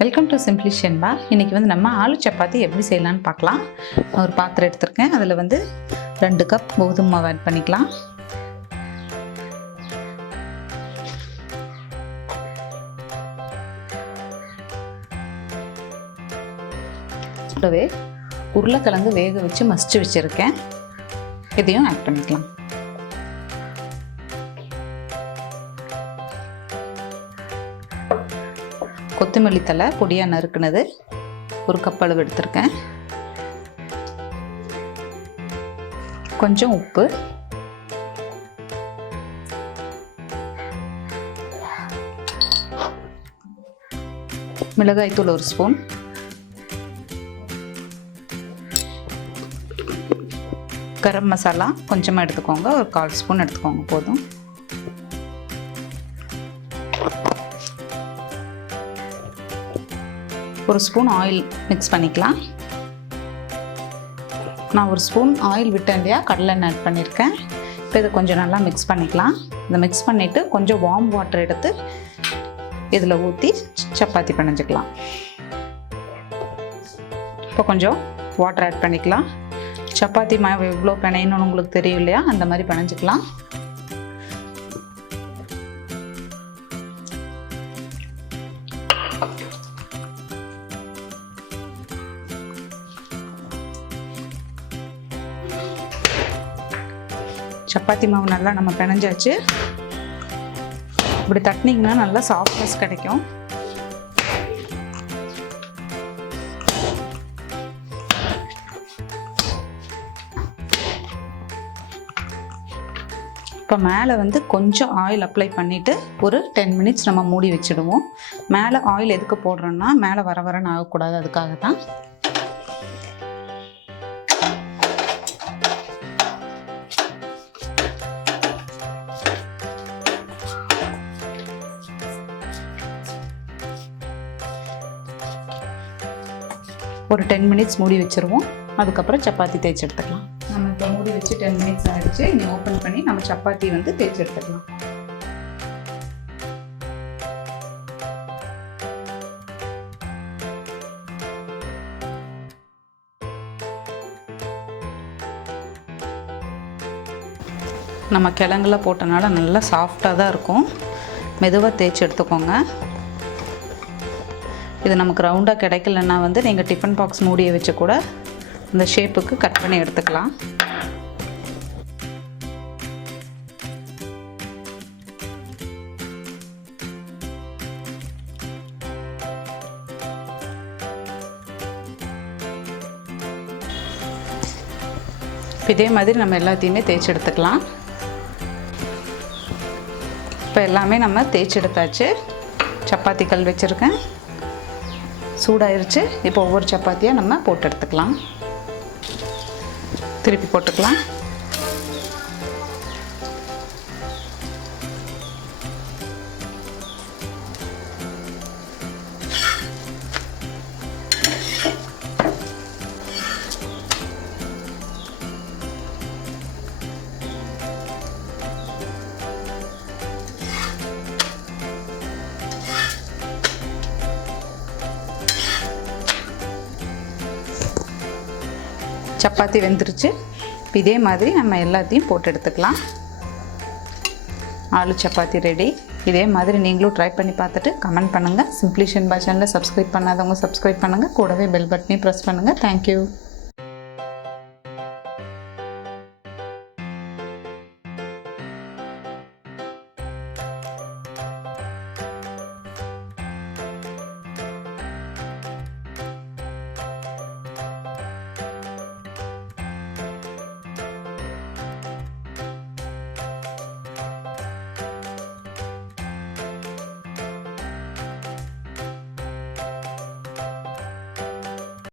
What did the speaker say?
Welcome to simply Shenba. இன்றைக்கி வந்து நம்ம ஆலு சப்பாத்தி எப்படி செய்யலான்னு பார்க்கலாம். ஒரு பாத்திரம் எடுத்திருக்கேன். அதில் வந்து 2 கப் கோதுமை மாவு ஆட் பண்ணிக்கலாம். கூடவே உருளைக்கிழங்கு வேக வச்சு மசிச்சு வச்சுருக்கேன். இதையும் ஆட் பண்ணிக்கலாம். கொத்தமல்லி தழை பொடியாக நறுக்குனது 1 கப் அளவு எடுத்திருக்கேன். கொஞ்சம் உப்பு, மிளகாய்த்தூள் 1 ஸ்பூன், கரம் மசாலா கொஞ்சமாக எடுத்துக்கோங்க, ஒரு 1/4 ஸ்பூன் எடுத்துக்கோங்க போதும். ஒரு ஸ்பூன் ஆயில் மிக்ஸ் பண்ணிக்கலாம். நான் 1 ஸ்பூன் ஆயில் விட்டேன் இல்லையா, கடலெண்ணெய் ஆட் பண்ணியிருக்கேன். இப்போ இதை கொஞ்சம் நல்லா மிக்ஸ் பண்ணிக்கலாம். இதை மிக்ஸ் பண்ணிவிட்டு கொஞ்சம் வார்ம் வாட்டர் எடுத்து இதில் ஊற்றி சப்பாத்தி பிணைஞ்சிக்கலாம். இப்போ கொஞ்சம் வாட்டர் ஆட் பண்ணிக்கலாம். சப்பாத்தி மாவு எவ்வளோ பிணையணும்னு உங்களுக்கு தெரியும் இல்லையா, அந்த மாதிரி பிணைஞ்சிக்கலாம். சப்பாத்தி மாவு நல்லா நம்ம பிணைஞ்சாச்சு. இப்படி தட்டினீங்கன்னா நல்லா சாஃப்ட்னஸ் கிடைக்கும். இப்போ மேலே வந்து கொஞ்சம் ஆயில் அப்ளை பண்ணிவிட்டு ஒரு 10 மினிட்ஸ் நம்ம மூடி வச்சுடுவோம். மேலே ஆயில் எதுக்கு போடுறோன்னா மேலே வர வரன்னு ஆகக்கூடாது, அதுக்காக தான். ஒரு 10 மினிட்ஸ் மூடி வச்சுருவோம். அதுக்கப்புறம் சப்பாத்தி தேய்ச்சி எடுத்துக்கலாம். நம்ம இப்போ மூடி வச்சு 10 மினிட்ஸ் ஆகிடுச்சு. இனி ஓப்பன் பண்ணி நம்ம சப்பாத்தி வந்து தேய்ச்சி எடுத்துக்கலாம். நம்ம கிழங்குல போட்டனால நல்லா சாஃப்டாக தான் இருக்கும். மெதுவாக தேய்ச்சி எடுத்துக்கோங்க. இது நமக்கு ரவுண்டாக கிடைக்கலன்னா வந்து நீங்கள் டிஃபன் பாக்ஸ் மூடியை வச்சு கூட அந்த ஷேப்புக்கு கட் பண்ணி எடுத்துக்கலாம். இதே மாதிரி நம்ம எல்லாத்தையுமே தேய்ச்சி எடுத்துக்கலாம். இப்போ எல்லாமே நம்ம தேய்ச்சி எடுத்தாச்சு. சப்பாத்தி கல் வச்சுருக்கேன், சூடாயிருச்சு. இப்போ ஒவ்வொரு சப்பாத்தியாக நம்ம போட்டு எடுத்துக்கலாம். திருப்பி போட்டுக்கலாம். சப்பாத்தி வெந்துருச்சு. இதே மாதிரி நம்ம எல்லாத்தையும் போட்டு எடுத்துக்கலாம். ஆலு சப்பாத்தி ரெடி. இதே மாதிரி நீங்களும் ட்ரை பண்ணி பார்த்துட்டு கமெண்ட் பண்ணுங்கள். சிம்பிளி ஷென்பா சேனலை சப்ஸ்கிரைப் பண்ணாதவங்க சப்ஸ்கிரைப் பண்ணுங்கள். கூடவே பெல் பட்டனையும் ப்ரெஸ் பண்ணுங்கள். தேங்க்யூ.